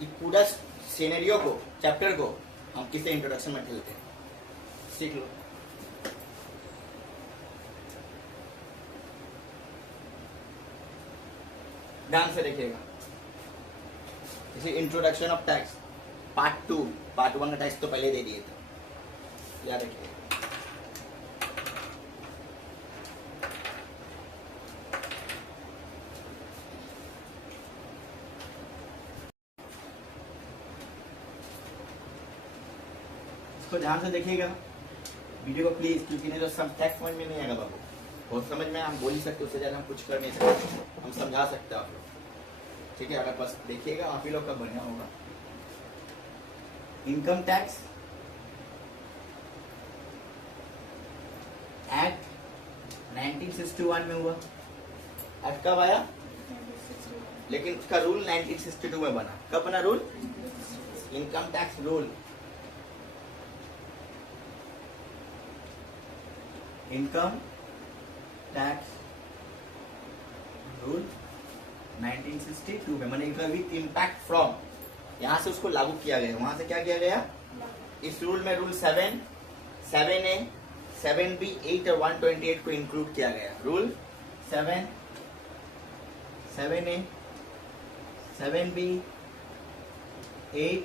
ये पूरा सिनेरियो को, चैप्टर को हम किसी इंट्रोडक्शन में खेलते हैं, सीख लो। ध्यान से देखिएगा, इसे introduction of tax part 2, part 1 का टैक्स तो पहले दे दिए थे, याद रखिएगा। इसको ध्यान से देखिएगा वीडियो को प्लीज, क्योंकि नहीं तो सब टैक्स समझ में नहीं आएगा बाबू। बहुत समझ में हम बोल ही सकते, उससे ज्यादा हम कुछ कर नहीं सकते, हम समझा सकते हैं आप लोग, ठीक है। अगर बस देखिएगा आप ही लोग का बढ़िया होगा। इनकम टैक्स एक्ट 1961 में हुआ। एक्ट कब आया? लेकिन उसका रूल 1962 में बना। कब बना rule? Income tax rule, income tax rule 1962 में, मैंने विथ इम्पैक्ट फ्रॉम, यहां से उसको लागू किया गया। वहां से क्या किया गया? इस रूल में रूल 7, 7A, 7B, 8 और 128 को इंक्लूड किया गया। रूल 7, 7A, 7B, 8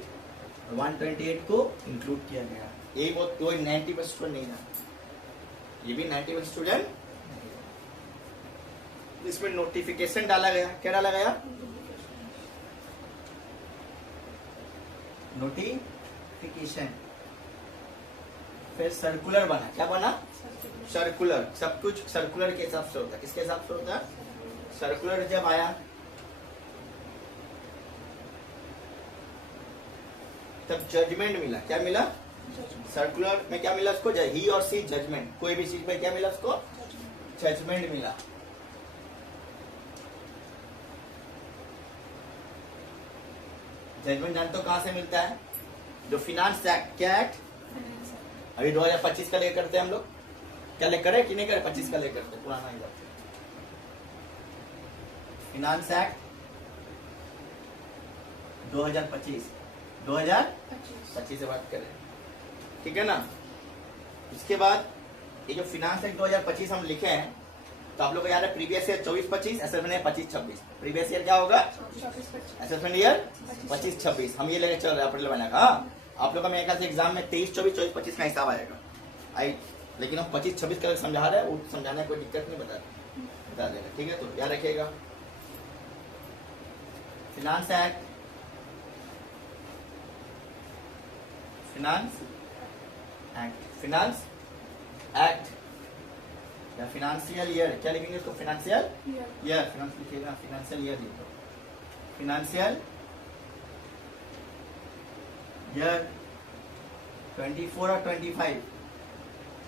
और 128 को इंक्लूड किया गया। ये वो 90% स्टूडेंट नहीं था, ये भी 90% स्टूडेंट। इसमें नोटिफिकेशन डाला गया। क्या डाला गया? नोटिफिकेशन। फिर सर्कुलर बना। क्या बना? सर्कुलर। सब कुछ सर्कुलर के हिसाब से होता है। किसके हिसाब से होता है? सर्कुलर जब आया तब जजमेंट मिला। क्या मिला? सर्कुलर में क्या मिला उसको? ही और सी जजमेंट। कोई भी चीज में क्या मिला उसको? जजमेंट मिला। जजमेंट जानते हो कहां से मिलता है? जो फिनांस एक्ट। क्या एक्ट? अभी 2025 का लेकर करते हैं हम लोग। क्या लेकर है कि नहीं करे? 25 का लेकर करते, पुराना ही बात। फिनांस एक्ट 2025 से बात करें, ठीक है ना। इसके बाद ये जो फिनांस एक्ट 2025 हम लिखे हैं, तो आप लोग को याद है previous year 24-25, assessment year 25-26। Previous year क्या होगा? Assessment year 25-26। हम ये लेके चल रहे हैं अप्रैल महीने का। आप लोग का मेरे ख्याल से एग्जाम में 23-24, 24-25 का हिसाब आएगा। लेकिन हम 25-26 का समझा रहे हैं, वो समझाने में कोई दिक्कत नहीं, बता देगा, ठीक है। तो याद रखिएगा finance act, finance act, finance act या फिनेंशियल ईयर। क्या लिखेंगे इसको? Financial year. फिनांस लिखिएगा, फिनेंशियल ईयर लिखो। फिनेंशियल ईयर 24 और 25,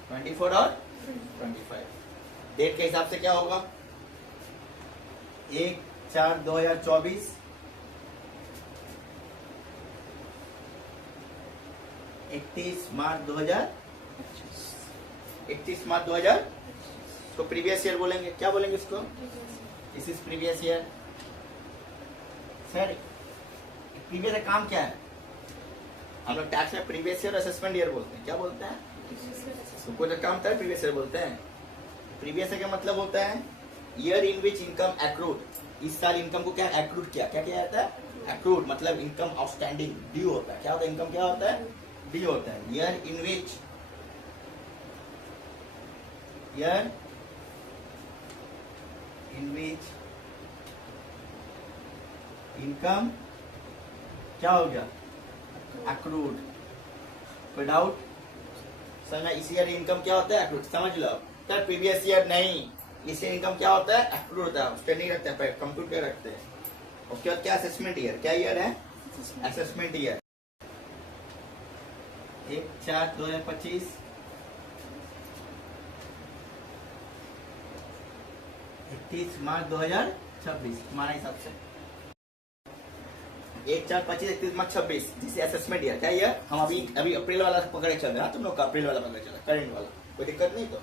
24 और 25। डेट के हिसाब से क्या होगा? 1/4/2024, 31 मार्च 2025, 31 मार्च 2000 तो प्रीवियस ईयर बोलेंगे। क्या बोलेंगे इसको? This is previous year. Sir previous का काम क्या है? हम लोग टैक्स में प्रीवियस ईयर असेसमेंट ईयर बोलते हैं। क्या बोलते हैं? तो कोई काम होता है प्रीवियस ईयर बोलते हैं। प्रीवियस ईयर का मतलब होता है year in which income accrued. इस साल इनकम को क्या एक्रूड किया? क्या किया जाता है? एक्रूड मतलब इनकम आउटस्टैंडिंग, ड्यू होता है। क्या होता है? इनकम क्या होता है? ड्यू होता है। ईयर इन विच इनकम क्या हो गया? एक्रूड। कोई डाउट? सर मैं इस ईयर इनकम क्या होता है? एक्रूड। समझ लो सर, प्रीवियस ईयर नहीं, इस ईयर इनकम क्या होता है? एक्रूड होता है, स्टैंडिंग रखते हैं, कंप्यूटर रखते हैं। उसके बाद क्या? Assessment year. क्या ईयर है? Assessment year. 1/4/2025, 31 मार्च 2026 हमारे हिसाब से। 1/4/25, 31 मार्च 26, जिसे असेसमेंट ईयर। क्या ईयर? हम अभी अप्रैल वाला पकड़े चल रहे हैं। तुम लोग का अप्रैल वाला पकड़े चल रहा है, करंट वाला। कोई दिक्कत नहीं। तो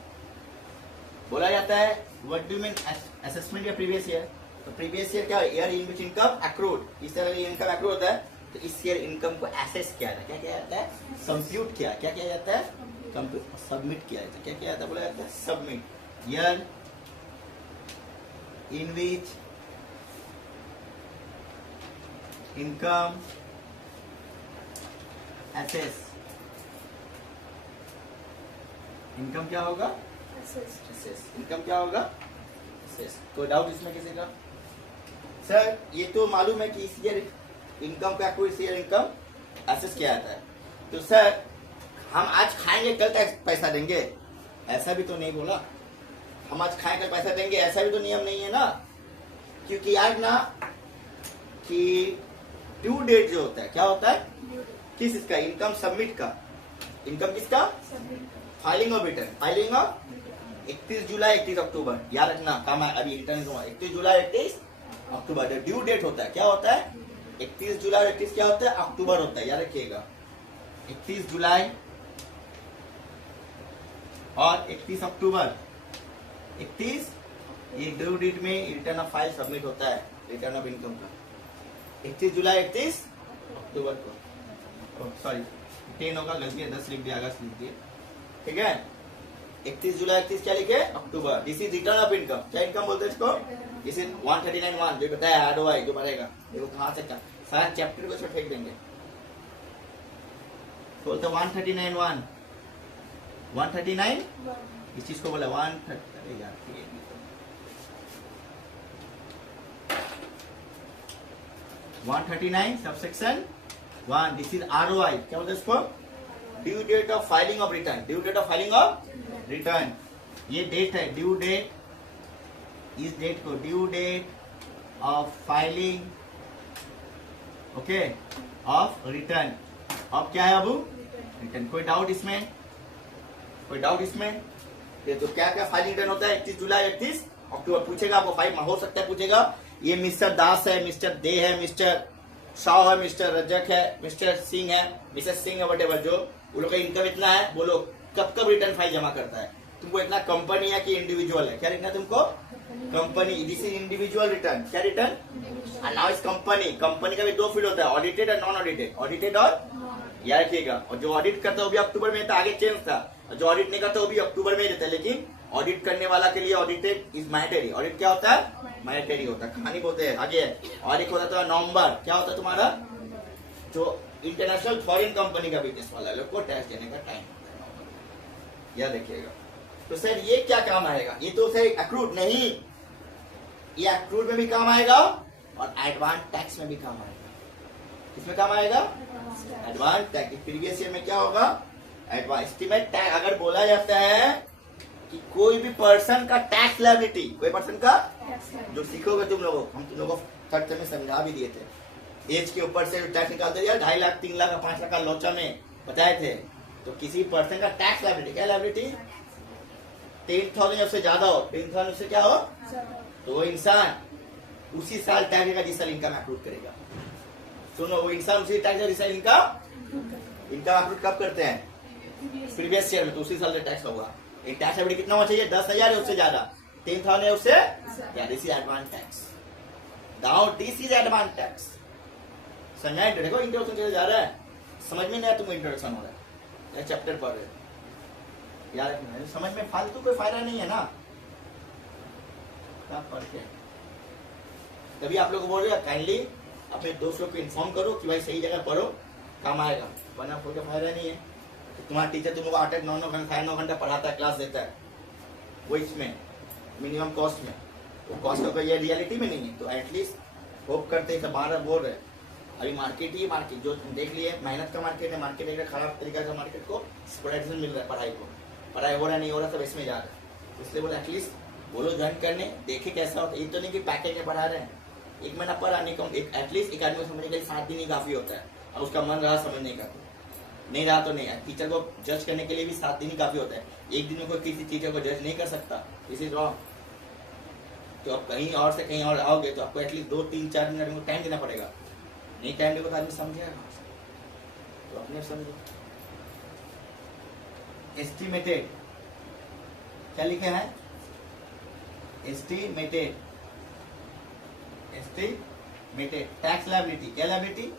बोला जाता है व्हाट डू मीन असेसमेंट या प्रीवियस ईयर। तो प्रीवियस ईयर क्या है? Year in which income accrued. इस तरह का इनकम एक्रूड होता है तो इस ईयर इनकम को एसेस किया जाता है। क्या किया जाता है? कंप्यूट किया। क्या किया जाता है? कंप्यूट। सबमिट किया जाता है। क्या किया जाता है? बोला जाता है submit. Year in which income assess, income क्या होगा? एसेस। इनकम क्या होगा? एसेस। कोई डाउट इसमें किसी का? सर ये तो मालूम है कि इस ईयर इनकम का कोई इस ईयर इनकम एसेस किया जाता है, तो सर हम आज खाएंगे कल टैक्स पैसा देंगे, ऐसा भी तो नहीं बोला। हम आज खाएंगे कल पैसा देंगे, ऐसा भी तो नियम नहीं है ना। क्योंकि यार ना कि ड्यू डेट जो होता है, क्या होता है? किस इसका? इनकम सबमिट का। इनकम किसका? Filing of return. Filing of 31 जुलाई 31 अक्टूबर, याद रखना। काम अभी रिटर्न 31 जुलाई 31 अक्टूबर। ड्यू डेट होता है, क्या होता है? 31 जुलाई 31 क्या होता है? अक्टूबर होता है, याद रखिएगा। 31 जुलाई और 31 अक्टूबर। 31 ये ड्यू डेट में रिटर्न ऑफ फाइल सबमिट होता है, रिटर्न ऑफ इनकम का। 31 जुलाई 31 अक्टूबर को, सॉरी 10 होगा, गलती है, 10 लिख दिया, अगस्त लिख दिया, ठीक है। 31 जुलाई 31 क्या लिखे? अक्टूबर। This is return of income. क्या इनकम बोलते हैं इसको? दिस इज 139(1) जो बताया आरओआई जो बढ़ेगा। देखो कहां से क्या सारा चैप्टर को इसमें फेंक देंगे। बोलते 139(1) 139 इस चीज को बोला 130। अरे यार 139 सबसेक्शन 1। This is ROI. क्या बोलते हैं इसको? Due date of filing of return. Due date of filing of return, ये डेट है। ड्यू डेट, इस डेट को due date of filing, okay, of return. अब क्या है अब? रिटर्न। कोई डाउट इसमें? कोई डाउट इसमें? ये तो क्या क्या फाइलिंग रिटर्न होता है? 31 जुलाई 31 अक्टूबर। पूछेगा आपको, फाइल हो सकता है पूछेगा, ये मिस्टर दास है, मिस्टर दे है, मिस्टर शाह है, मिस्टर रजक है, मिस्टर सिंह है, मिसेस सिंह है, वटेवर, जो वो लोग का इनकम इतना है, बोलो कब कब रिटर्न फाइल जमा करता है? तुमको इतना कंपनी है कि इंडिविजुअल है? क्या लिखना है तुमको? Company. This is individual return. क्या return? Now is company. Company का भी दो फील्ड होता है, ऑडिटेड और नॉन ऑडिटेड। ऑडिटेड और याद रखिएगा, और जो ऑडिट करता है वो भी अक्टूबर में था, आगे चेंज था, और जो ऑडिट नहीं करता वो भी अक्टूबर में ही रहता है। लेकिन ऑडिट करने वाला के लिए ऑडिटेड इज मैंडेटरी। ऑडिट क्या होता है? मैंडेटरी होता है। कहानी बोलते हैं आगे। ऑडिट होता था नवंबर। क्या होता है तुम्हारा? जो इंटरनेशनल फॉरेन कंपनी का बिजनेस वाला लोग को टैक्स देने का टाइम होता है, याद रखिएगा। तो सर ये क्या काम आएगा? ये तो सर अक्रूड नहीं, ये अक्रूड में भी काम आएगा और एडवांस टैक्स में भी काम आएगा। किसमें काम आएगा? Advance tax. प्रीवियस ईयर में क्या होगा? Advance estimate tax. अगर बोला जाता है कि कोई भी पर्सन का टैक्स लायबिलिटी, कोई पर्सन का, जो सीखोगे तुम लोगों, हम तुम लोगों को थर्ड सेम में समझा भी दिए थे, एज के ऊपर से टैक्स निकालते दिया, 2.5 लाख 3 लाख 5 लाख का लोचा में बताए थे। तो किसी पर्सन का टैक्स लायबिलिटी, क्या लायबिलिटी? 10,000 उससे ज्यादा हो, 10,000 उससे क्या हो, तो वो इंसान उसी साल टैक्स का जिस साल इनकम अप्रूव करेगा। सुनो, वो इंसान उसी टैक्स का जिस साल इनकम अप्रूव कब करते हैं? प्रीवियस ईयर में, तो उसी साल से टैक्स होगा। एक टैक्स लायबिलिटी कितना होना चाहिए? 10,000 है उससे ज्यादा, 10,000 है उससे, this is advance tax. Now this is advance tax. समझाए? देखो इंट्रोडक्शन चले जा रहा है, समझ में नहीं आया तुमको? इंट्रोडक्शन हो रहा है या चैप्टर पढ़ रहे हो? यार समझ में फालतू कोई फायदा नहीं है ना, पढ़ के। तभी आप लोग बोल रहे हैं काइंडली अपने दोस्त लोग को इन्फॉर्म करो कि भाई सही जगह पढ़ो, काम आएगा, वरना कोई फायदा नहीं है। तो तुम्हारा टीचर तुम लोग 8-9 घंटा 9 घंटा पढ़ाता है, क्लास देता है, वो इसमें मिनिमम कॉस्ट में, वो कॉस्ट का ये रियलिटी में नहीं है। तो एटलीस्ट होप करते हैं, 12 बोल रहे। अभी मार्केट ही मार्केट जो देख लिए, मेहनत का मार्केट है, मार्केट एक खराब तरीका का मार्केट को स्पोर्टाइजेशन मिल रहा है, पढ़ाई को, पढ़ाई हो रहा नहीं हो रहा सब इसमें जा रहा है। इसलिए बोले एटलीस्ट बोलो ज्वाइन करने, देखे कैसा होता है। ये तो नहीं कि पैकेज में पढ़ा रहे हैं, 1 महीना पढ़ाने को एटलीस्ट एक आदमी को समझने के लिए 7 दिन ही काफी होता है, और उसका मन रहा समझने का, नहीं रहा तो नहीं है। टीचर को जज करने के लिए भी 7 दिन ही काफी होता है, एक दिन में कोई किसी टीचर को जज नहीं कर सकता, दिस इज रॉन्ग। तो आप कहीं और से कहीं और आओगे तो आपको एटलीस्ट 2-3-4 मिनट में टाइम देना पड़ेगा। नहीं टाइम देगा तो आदमी समझेगा कहाँ से? तो अपने समझो। एस्टिमेटेड, क्या लिखे हैं? Estimated, estimated tax liability. क्या liability?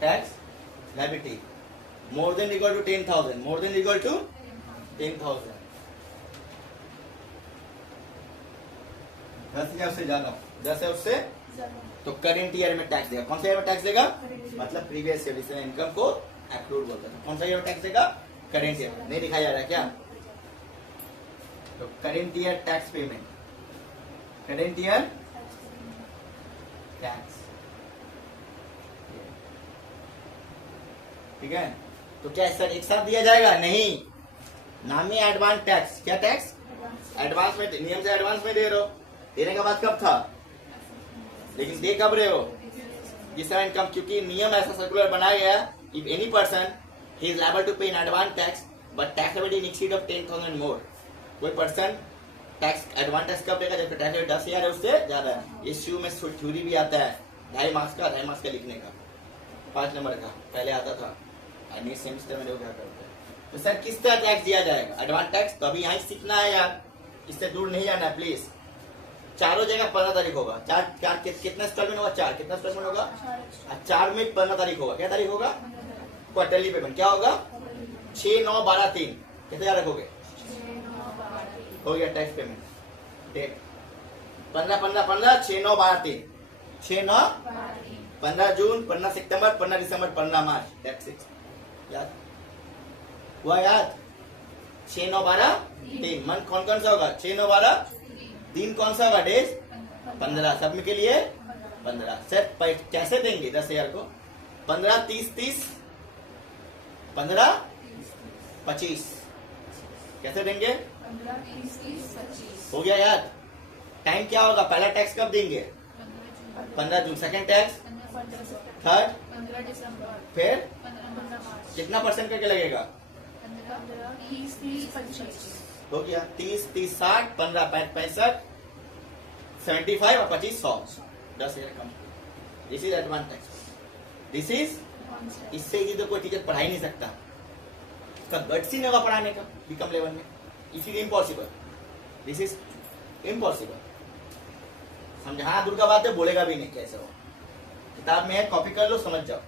Tax liability more than equal to 10,000, more than equal to 10,000, 10,000 से ज्यादा, 10 है उससे तो करेंट ईयर में टैक्स देगा। कौन सा ईयर में टैक्स देगा? मतलब प्रीवियस ईयर, इसमें इनकम को एक्रूड बोलते हैं। कौन सा ईयर में टैक्स देगा? Current year. नहीं दिखाया जा रहा है क्या? तो current year tax payment, current year tax, ठीक है। तो क्या सर एक साथ दिया जाएगा? नहीं, नाम ही एडवांस टैक्स। क्या टैक्स? एडवांस में, नियम से एडवांस में दे रहे हो। देने का बाद कब था? लेकिन दे कब रहे हो? जिस इनकम, क्योंकि नियम ऐसा सर्कुलर बनाया गया, if any person he is liable to pay in advance tax but tax liability in exceed of 10,000 more. कोई पर्सन टैक्स एडवांस टैक्स कब देगा? जब टैक्स 10,000 है उससे ज्यादा है। इस शू में थ्योरी भी आता है, 2.5 मार्क्स का, 2.5 मार्क्स का लिखने का, 5 नंबर का पहले आता था। नेक्स्ट सेमेस्टर में लोग क्या करते हैं। तो सर किस तरह टैक्स दिया जाएगा? Advance tax. तो अभी यहाँ सीखना है यार, इससे दूर नहीं जाना प्लीज। चारों जगह 15 तारीख होगा। चार कितना इंस्टॉलमेंट होगा? 4। कितना इंस्टॉलमेंट होगा? 4 में 15 तारीख होगा। क्या तारीख होगा? Quarterly payment. क्या होगा? 6, 9, 12, 3। कितने याद रखोगे? हो गया टैक्स पेमेंट डेट 15, 15, 15, 6, 9, 12, 3, 6, 9, 15 जून, 15 सितंबर, 15 दिसंबर, 15 मार्च। टैक्स 6 याद हुआ? याद? 6, 9, 12, 3। मंथ कौन कौन सा होगा? 6, 9, 12। दिन कौन सा होगा? डेज 15। सब में के लिए 15। सर कैसे देंगे 10,000 को? 15, 30, 30, 15, 25। कैसे देंगे? हो गया याद? टाइम क्या होगा? पहला टैक्स कब देंगे? 15 जून। Second tax? थर्ड? 15 दिसंबर। फिर कितना परसेंट करके लगेगा? 30, 25। हो गया 30, 30, 60, 15, 65, 75 और 25, 100। 10,000 कम। This is advance tax. This is, इससे ही तो कोई टीचर पढ़ा ही नहीं सकता। इसका गट्स ही नहीं होगा पढ़ाने का भी कम लेवल में। It is impossible. This is impossible. समझा? दूर का बात है, बोलेगा भी नहीं कैसे हो। किताब में है, कॉपी कर लो, समझ जाओ।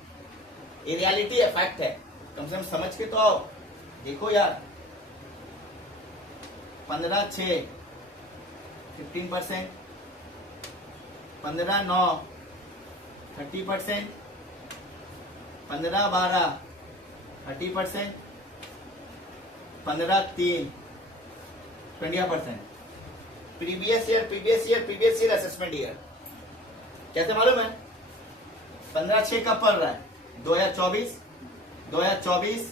ये रियलिटी है, फैक्ट है। कम से कम समझ के तो आओ। देखो यार, 15, 6 15%, 15, 9 30%, 15, 12 30%, 15, 3 20%। प्रीवियस ईयर असेसमेंट ईयर कैसे मालूम है? 15, 6 कब पढ़ रहा है? 2024, 2024,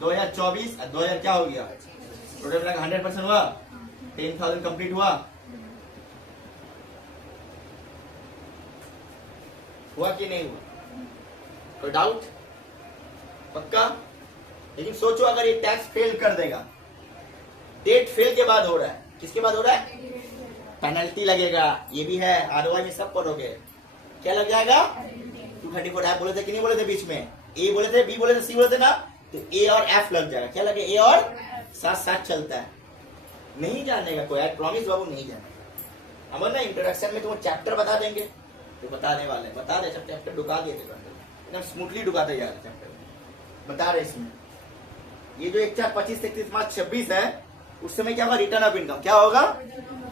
2024 और 2000 क्या हो गया? टोटल 100% हुआ? 10,000 कंप्लीट हुआ? हुआ कि नहीं हुआ? कोई डाउट? पक्का? लेकिन सोचो अगर ये टैक्स फेल कर देगा, डेट फेल के बाद हो रहा है, किसके बाद हो रहा है? पेनल्टी लगेगा। ये भी है, आरओआई में सब पढ़ोगे। क्या लग जाएगा? 234 ऐप बोले थे कि नहीं बोले थे? बीच में ए बोले थे, बी बोले थे, सी बोले थे ना? तो ए और एफ लग जाएगा। क्या लगे? ए और साथ साथ चलता है। नहीं जानेगा कोई, प्रॉमिस बाबू नहीं जानेगा। हम ना इंट्रोडक्शन में तुम्हें चैप्टर बता देंगे, तो बताने वाले बता दे। सब चैप्टर ढुका दिए थे, एकदम स्मूथली ढुकाते जा रहे चैप्टर बता रहे। इसमें ये जो 1, 4, 25, 31 मार्च 26 है, उस समय क्या होगा? रिटर्न ऑफ इनकम क्या होगा?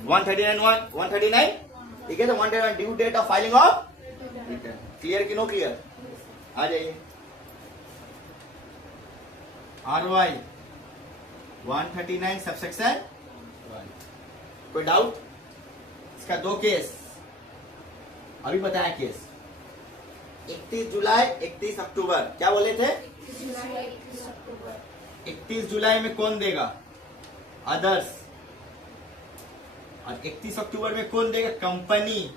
139, ठीक है। तो 139 due date of filing of return. Clear कि नो क्लियर? आ जाइए। ROI 139 subsection 1। कोई डाउट? इसका 2 केस अभी बताया। केस 31 जुलाई, 31 अक्टूबर। क्या बोले थे? 31 जुलाई में कौन देगा? अदर्स। और 31 अक्टूबर में कौन देगा? कंपनी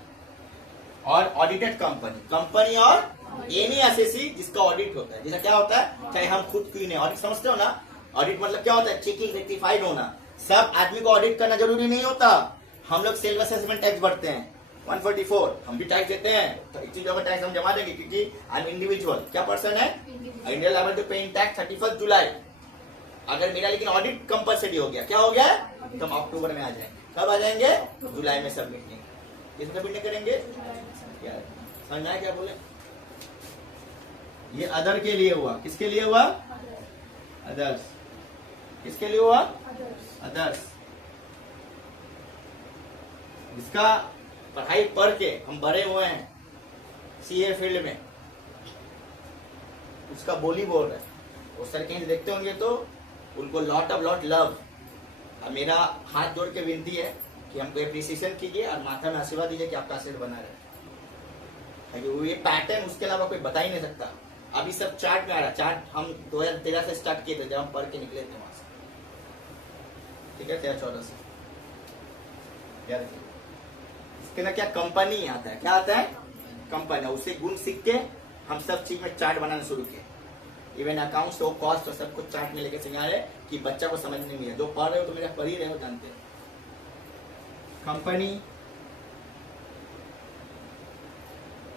और ऑडिटेड कंपनी और एनी एसएससी जिसका ऑडिट होता है। जिसका क्या होता है? चाहे हम खुद क्यों नहीं। ऑडिट समझते हो ना? ऑडिट मतलब क्या होता है? चेकिंग, रेक्टिफाइड होना। सब आदमी को ऑडिट करना जरूरी नहीं होता। हम लोग सेल्फ असेसमेंट टैक्स भरते हैं 144, हम भी टैक्स देते हैं। तो एक चीजों का टैक्स हम जमा देंगे, क्योंकि आई एम इंडिविजुअल। क्या पर्सन है? India liable to pay in tax 31 जुलाई। अगर मेरा लेकिन ऑडिट कंपलसरी हो गया, क्या हो गया? तो हम अक्टूबर में आ जाएंगे। कब आ जाएंगे? जुलाई में सबमिट नहीं। किस महीने करेंगे? समझ आया क्या बोले? ये अदर के लिए हुआ, किसके लिए हुआ? अदर्स। किसके लिए हुआ? अदर्स। जिसका पढ़ाई पढ़ के हम बड़े हुए हैं सीए फील्ड में, उसका बोली बोल रहा है, वो सर कहीं देखते होंगे तो उनको लॉट लव। मेरा हाथ जोड़ के विनती है कि हमको एप्रिसिएशन कीजिए और माथा में आशीर्वाद दीजिए कि आपका सेट बना रहे। वो ये पैटर्न उसके अलावा कोई बता ही नहीं सकता। अभी सब चार्ट में आ रहा है। चार्ट हम 2013 से स्टार्ट किए थे जब हम पढ़ के निकले थे वहां से, ठीक है, 2014 से। इसके ना क्या कंपनी आता है, क्या आता है? कंपनी। उसे गुण सीख के हम सब चीज में चार्ट बनाना शुरू किए। इवन अकाउंट्स हो, कॉस्ट हो, सब कुछ चार्ट में लेके सिखा रहे कि बच्चा को समझ नहीं है। जो पढ़ रहे हो तो मेरा पढ़ ही रहे हो, जानते हैं।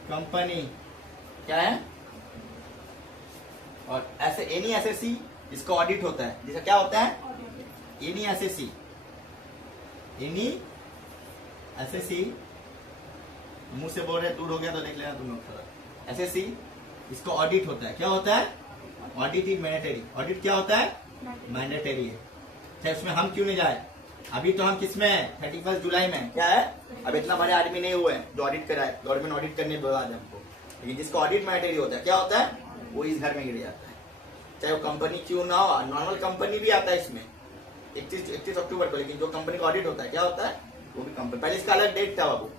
कंपनी क्या है? और ऐसे एनी एसएससी इसका ऑडिट होता है, जिसका क्या होता है? एनी एसएससी मुंह से बोल रहे दूर हो गया तो देख लेना तुम लोग थोड़ा। एसएससी इसका ऑडिट होता है। क्या होता है? Audit is mandatory. ऑडिट क्या होता है? मैंडेटरी है। चाहे उसमें हम क्यों नहीं जाए। अभी तो हम किसमें है? 31 जुलाई में। क्या है? अब इतना बड़े आदमी नहीं हुए जो ऑडिट कराए, गवर्नमेंट ऑडिट करने बोला आज हमको। लेकिन जिसका ऑडिट मैंडेटरी होता है, क्या होता है? वो इस घर में गिर जाता है, चाहे वो कंपनी क्यों ना हो। नॉर्मल कंपनी भी आता है इसमें 31 अक्टूबर को, लेकिन जो कंपनी का ऑडिट होता है क्या होता है? वो भी कंपनी। पहले इसका अलग डेट था बाबू,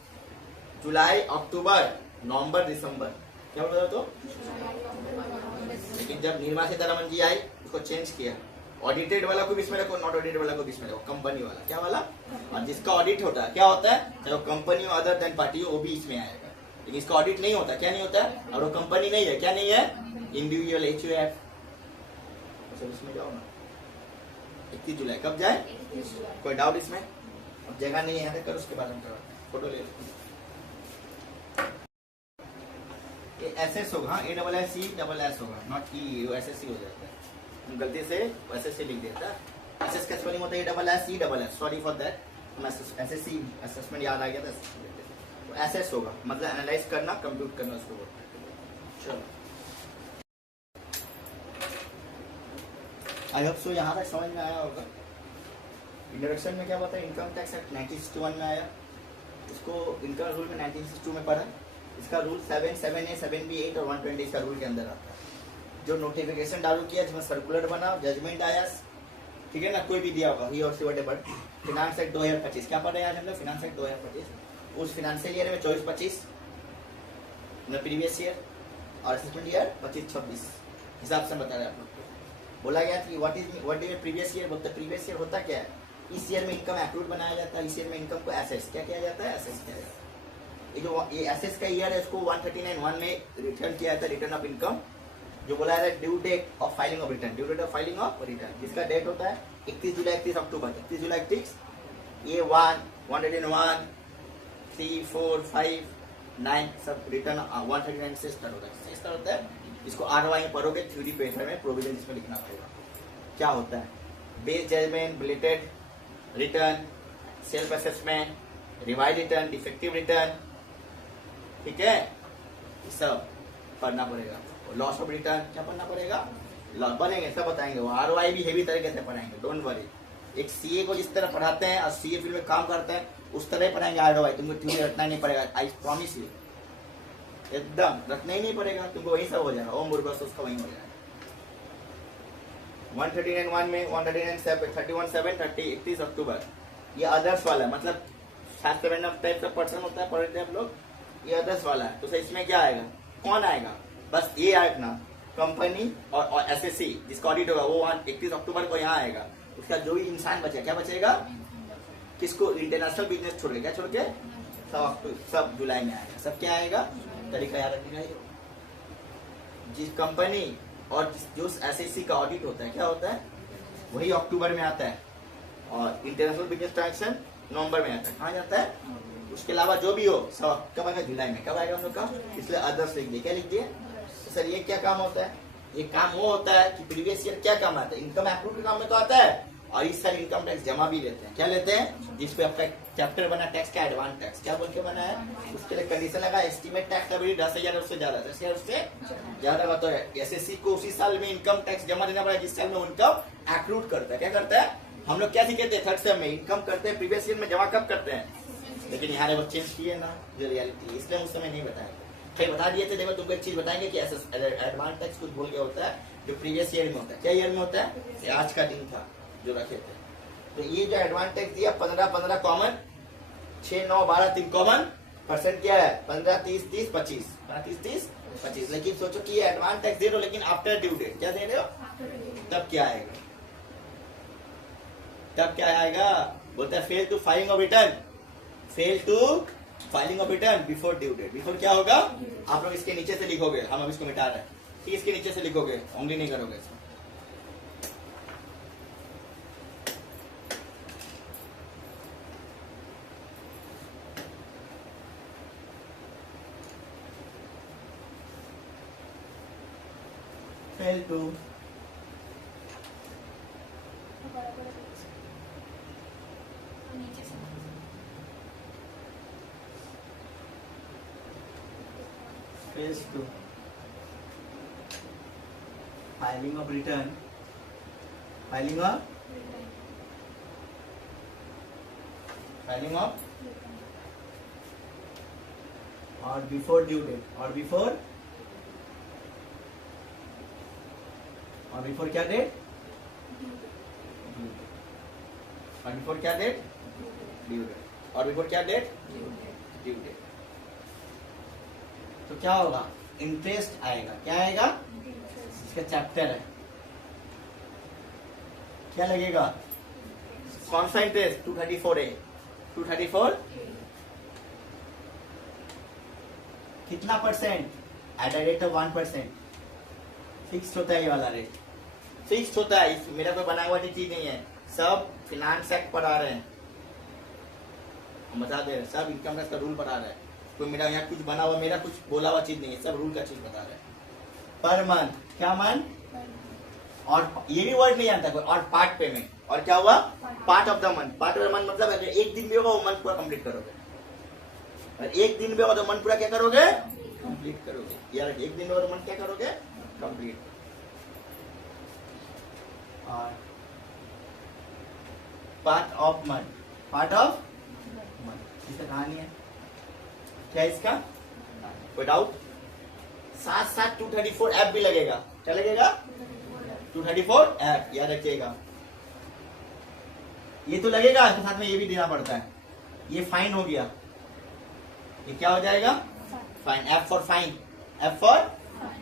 जुलाई, अक्टूबर, नवंबर, दिसंबर। क्या बोला तो? लेकिन जब निर्मला सीतारमण जी आई उसको चेंज किया। ऑडिटेड वाला को भी इसमें रखो, नॉट ऑडिटेड वाला को भी इसमें रखो, कंपनी वाला। क्या वाला? और जिसका ऑडिट होता है क्या होता है? चाहे वो कंपनी हो, अदर देन पार्टी हो, वो भी इसमें आएगा। लेकिन इसका ऑडिट नहीं होता। क्या नहीं होता? और वो कंपनी नहीं है। क्या नहीं है? Individual HUF। इसमें जाओ ना, 31 जुलाई कब जाए? कोई डाउट इसमें? अब जगह नहीं है कर, उसके बाद हम करवाते हैं। फोटो ले लो। ये SS होगा, ASSESS होगा, नॉट की SSC हो जाता है। गलती से SSC लिख देता है। SS का स्पेलिंग होता है ASSESS। Sorry for that, SSC assessment याद आ गया था। तो SS होगा, मतलब एनालाइज करना, कंप्यूट करना, उसको बोलते हैं। चलो, आई होप सो यहाँ तक समझ में आया होगा। इंट्रोडक्शन में क्या बताया? इनकम टैक्स एक्ट 1961 में आया। इसको इनकम रूल में 1962 में पढ़ा। इसका रूल 7, 7A, 7B, 8 और 120 इसका रूल के अंदर आता है। जो नोटिफिकेशन डालू किया, जिसमें सर्कुलर बना, जजमेंट आया, ठीक है ना, कोई भी दिया होगा, ही और सी वटेवर। फिनांस एक्ट 2025 क्या पढ़ रहे हैं आज हम लोग? Finance act 2025। उस फिनेंशियल ईयर में 24-25 प्रीवियस ईयर और असेसमेंट ईयर 25-26 हिसाब से बता रहे आप लोग को। बोला गया कि व्हाट इज प्रीवियस ईयर? बोलते प्रीवियस ईयर होता क्या है? इस ईयर में इनकम एक्रूड बनाया जाता है, इस ईयर में इनकम को एसेस क्या किया जाता है? एसेस किया जाता है। ये एसेस का ईयर है, इसको 139(1) में रिटर्न किया जाता है, रिटर्न ऑफ इनकम। जो बोला है due date of filing of return, due date of filing of return, जिसका डेट होता है 31 जुलाई, 31 अक्टूबर, 31 जुलाई 31। ये 1, 101, 3, 4, 5, 9 सब रिटर्न 139 से स्टार्ट होता है। इसको ROI में पढ़ोगे, थ्योरी पेपर में प्रोविजन इसमें लिखना पड़ेगा। क्या होता है? Best judgement, belated return, self assessment, revise return, defective return, ठीक है, सब पढ़ना पड़ेगा। लॉस ऑफ रिटर्न क्या पढ़ना पड़ेगा? बनेंगे सब बताएंगे। वो ROI भी हेवी तरीके से पढ़ाएंगे, डोंट वरी। एक CA को जिस तरह पढ़ाते हैं और CA फील्ड में काम करते हैं उस तरह पढ़ाएंगे ROI। तुमको थ्योरी रटना नहीं पड़ेगा, आई प्रॉमिस यू, एकदम रटना ही नहीं पड़ेगा तुमको, वही सब हो जाएगा। ओम बुर्गस उसका वही हो जाएगा। 139(1) में 131(7), 31 अक्टूबर, ये अदर्स वाला है, मतलब 7 टाइप का पर्सन होता है, पढ़ते हैं आप लोग। ये अदर्स वाला है, तो इसमें क्या आएगा? कौन आएगा? बस ये आएगा, कंपनी और SSC जिसका ऑडिट होगा वो 31 अक्टूबर को यहाँ आएगा। उसका जो भी इंसान बचेगा, क्या बचेगा? किसको? इंटरनेशनल बिजनेस छोड़ के, क्या छोड़ के? सब जुलाई में आएगा। सब क्या आएगा? तरीका याद रखना है। जिस कंपनी और जो SSC का ऑडिट होता है क्या होता है? वही अक्टूबर में आता है, और इंटरनेशनल बिजनेस ट्रांजेक्शन नवंबर में आता है। कहाँ जाता है? उसके अलावा जो भी हो सब कब आएगा? जुलाई में। कब आएगा हम लोग का? इसलिए अदर्स लिख दिए। क्या लिख दिए? तो सर ये क्या काम होता है? ये काम वो होता है कि प्रीवियस ईयर क्या काम आता है? इनकम एक्रूड के काम में तो आता है, और इस साल इनकम टैक्स जमा भी लेते हैं। क्या लेते हैं? जिस पे चैप्टर बना टैक्स का एडवांस टैक्स, क्या बोल के बना है, उसके लिए कंडीशन लगा एस्टीमेट टैक्स लायबिलिटी 10,000 उससे ज्यादा, 10,000 उससे ज्यादा का तो एसएससी को उसी साल में इनकम टैक्स जमा देना पड़ा जिस साल में इनकम एक्रूट करता है। क्या करता है, हम लोग क्या सीखे थे थर्ड सेम में, इनकम करते हैं प्रीवियस ईयर में जमा कब करते हैं, लेकिन यहाँ वो चेंज किए ना जो रियलिटी, इसलिए उस समय नहीं बताया, कहीं बता दिए थे। देखो तुमको एक चीज बताएंगे कि एडवांस टैक्स कुछ बोल के होता है जो प्रीवियस ईयर में होता है। क्या ईयर में होता है, ये आज का दिन था जो रखे थे। तो ये जो एडवांस टैक्स दिया 15-15 कॉमन, 6-9-12 कॉमन, परसेंट क्या है 15-30-30 25, 30-30 25। लेकिन सोचो कि ये एडवांस टैक्स दे रहे हो लेकिन आफ्टर ड्यू डेट क्या दे रहे हो, तब क्या आएगा, तब क्या आएगा, बोलता है fail to filing of return, fail to filing of return before due date. Before क्या होगा, आप लोग इसके नीचे से लिखोगे, हम अब इसको मिटा रहे हैं, ठीक, इसके नीचे से लिखोगे, ओनली नहीं करोगे इसको। फेल टू नीचे से fails to filing of return, filing of और बिफोर ड्यू डेट, और बिफोर क्या डेट, और बिफोर क्या डेट, ड्यू डेट, और बिफोर क्या डेट, ड्यू डेट। तो क्या होगा, इंटरेस्ट आएगा, क्या आएगा, इसका चैप्टर है, क्या लगेगा, कौन सा इंटरेस्ट, 234A, 234 कितना percent, at the rate of 1%, fix होता है ये वाला रेट, फिक्स होता है, मेरा कोई बनाया हुआ चीज नहीं है, सब फिनांस एक्ट पढ़ा रहे हैं, हम बता दे रहे हैं, सब इनकम टैक्स का रूल पढ़ा रहे हैं, कोई मेरा यहाँ कुछ बना हुआ, मेरा कुछ बोला हुआ चीज नहीं है, सब रूल का चीज बता रहे हैं। पर मंथ, क्या मंथ, और ये भी वर्ड नहीं आता कोई, और पार्ट पेमेंट, और क्या हुआ, part of the month, part of the month मतलब अगर एक दिन भी होगा वो मंथ पूरा कंप्लीट करोगे, और एक दिन भी होगा तो मंथ पूरा क्या करोगे, कंप्लीट करोगे, यार एक दिन में और मंथ क्या करोगे, कंप्लीट। और part of month, part of month, इसका कहानी है क्या, इसका कोई डाउट, साथ साथ 234 ऐप भी लगेगा, क्या लगेगा, 234 ऐप, याद रखिएगा, ये तो लगेगा, इसके साथ में ये भी देना पड़ता है, ये फाइन हो गया, ये क्या हो जाएगा, fine, F for fine, F for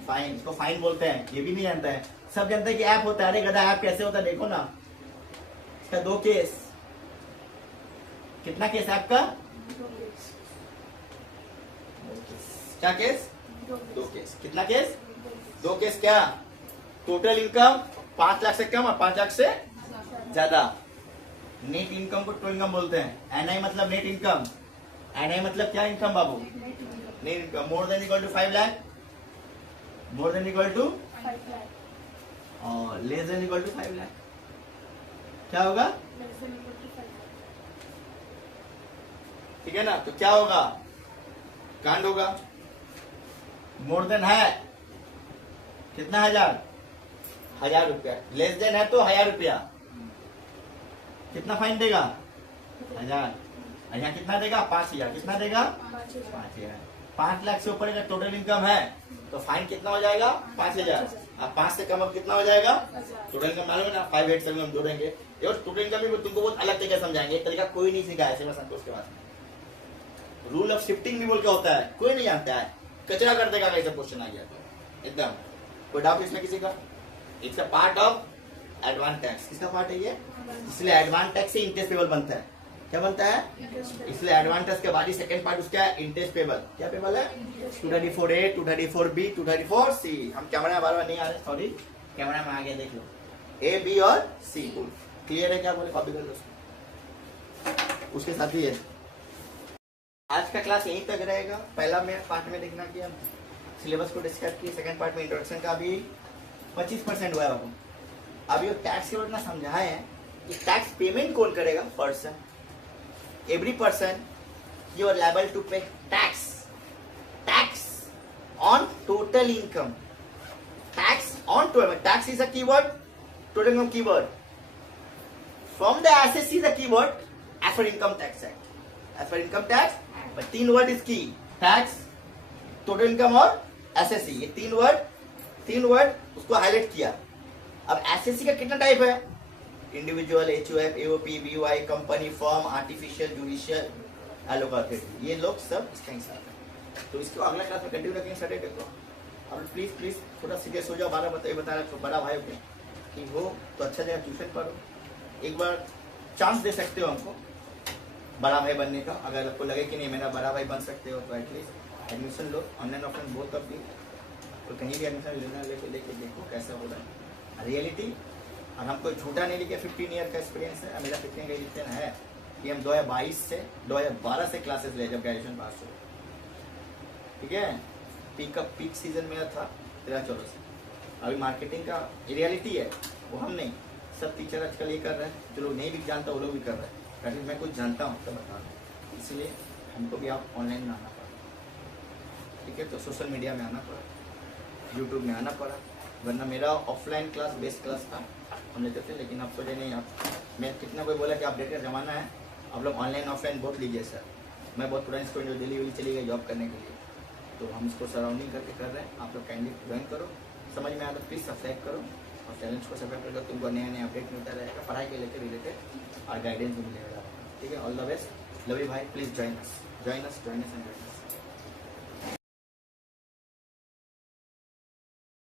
fine, इसको फाइन बोलते हैं, ये भी नहीं जानता है, सब जानते हैं कि ऐप होता है, अरे गधा ऐप कैसे होता है, देखो ना, इसका 2 केस, कितना केस ऐप का, क्या केस, 2 केस, कितना केस, 2 केस, क्या, टोटल इनकम 5 लाख से कम और 5 लाख से ज्यादा, नेट इनकम को टोटल इनकम बोलते हैं, एनआई मतलब नेट इनकम, एनआई मतलब क्या इनकम बाबू, net income, more than equal to 5 lakh, more than equal to और less than equal to 5 lakh, क्या होगा, ठीक है ना, तो क्या होगा, कांड होगा, मोर देन है कितना, 1000 रुपया, लेस देन है तो 1000 रुपया, कितना फाइन देगा, 1000, यहाँ कितना देगा, 5000, कितना देगा, 5000, 5 लाख से ऊपर का टोटल इनकम है तो फाइन कितना हो जाएगा, 5000, अब 5 से कम अब कितना हो जाएगा, टोटल इनकम मालूम है ना, 5 8 से हम जोड़ेंगे, ये टोटल इनकम भी तुमको बहुत अलग तरीके समझाएंगे, एक तरीका कोई नहीं सीखा है सेवा संतोष के बाद, रूल ऑफ शिफ्टिंग भी बोल के होता है, कोई नहीं जानता है, कचरा कर देगा अगर सब क्वेश्चन आ गया तो एकदम, कोई डाउट इसमें किसी का, it's a part of advance tax, किसका पार्ट है ये, इसलिए एडवांस टैक्स से इंटरेस्ट पेबल बनता है, क्या बनता है, इसलिए एडवांस टैक्स के बाद ही सेकंड पार्ट उसका है इंटरेस्ट पेबल, क्या पेबल है, 234A, 234B, 234C, हम कैमरा बार बार नहीं आ रहे, सॉरी, कैमरा में आ गया देख लो, A, B और C, क्लियर है, क्या बोले, कॉपी कर लो उसके साथ ही है। आज का क्लास यहीं तक रहेगा, पहला में पार्ट में देखना कि हम सिलेबस को डिस्कस किए, सेकंड पार्ट में इंट्रोडक्शन का भी 25% हुआ है बाबू, अभी वो टैक्स के बारे में समझाए हैं कि टैक्स पेमेंट कौन करेगा, person, every person you are liable to pay tax on total income. Tax on total. Tax is a keyword. Total income keyword. From the SSC is a keyword. As per Income Tax Act. As per Income Tax. But 3 word is key. Tax, total income और SSC. ये 3 word उसको highlight किया. अब SSC का कितना type है? Individual, HUF, AOP, BY, company, firm, artificial, judicial, allocated. ये लोग सब इसका हिसाब है. तो इसको अगला क्लास में कंटिन्यू रखेंगे सैटरडे को. अब प्लीज थोड़ा सीरियस हो जाओ. 12 बता रहा बड़ा भाई को कि हो तो अच्छा जगह ट्यूशन पढ़ो. एक बार चांस दे सकते हो हमको बड़ा भाई बनने का. अगर आपको लगे कि नहीं मेरा बड़ा भाई बन सकते हो तो एटलीस्ट एडमिशन लो. ऑनलाइन ऑफलाइन बोथ अब भी तो कहीं भी एडमिशन लेना लेके देखो कैसा हो रहा है रियलिटी. और हमको झूठा नहीं लिखे. 15 ईयर का एक्सपीरियंस है. मेरा 15 का लिखना है कि हम 2012 से क्लासेस ले जब ग्रेजुएशन पास हो. ठीक है. पीक सीजन मेरा था 13-14 से. अभी मार्केटिंग का रियलिटी है वो हम नहीं. सब टीचर आजकल ये कर रहे हैं. जो लोग नहीं भी जानता वो लोग भी कर रहे हैं. लेकिन मैं कुछ जानता हूँ तो बता रहा हूँ. इसलिए हमको भी आप ऑनलाइन में आना पड़ा. ठीक है. तो सोशल मीडिया में आना पड़ा, यूट्यूब में आना पड़ा. वरना मेरा ऑफलाइन क्लास बेस्ट क्लास था हम लेते थे. लेकिन अब सोचे नहीं आप मैं कितना कोई बोला कि आप डेट का ज़माना है आप लोग ऑनलाइन ऑफलाइन बहुत लीजिए सर. मैं बहुत पुरानी स्टूडेंट जो दिल्ली चली गई जॉब करने के लिए. तो हम इसको सराउंडिंग करके कर रहे हैं. आप लोग काइंडली ज्वाइन करो. समझ में आया तो प्लीज़ सब्सक्राइब करो और चैनल को सब्सक्राइब करके तुमको नया अपडेट मिलता रहेगा. पढ़ाई के लेकर रिलेटेड और गाइडेंस भी मिलेगा. ठीक है. All the best. Love you भाई. Please join us and